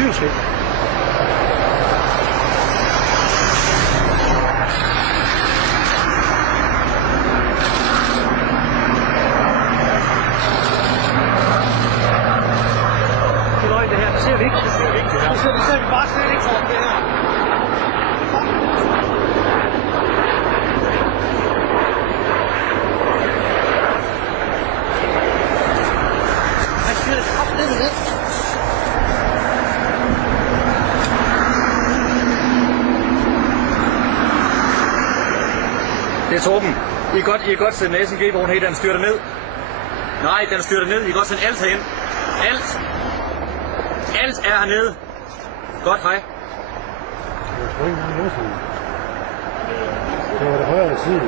synsvind. Det løg det her, det ser vi ikke. Det ser vi ikke, det her. Det ser vi bare slet ikke for det her. Han styrer kraftigt ned. Det er Torben. I er godt sende SMG-vogn her, den styrter ned. Nej, den styrter ned. I kan godt sende alt herind. Alt. Alt er hernede. Godt, hej. Det var det højere side.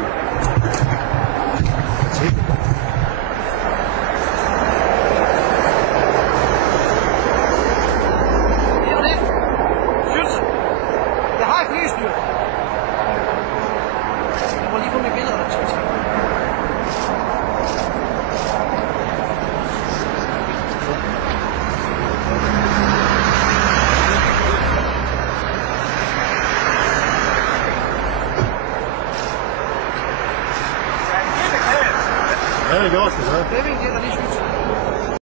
Det var det. Synes. Jeg har et flystyr. Jeg må lige få mine billeder.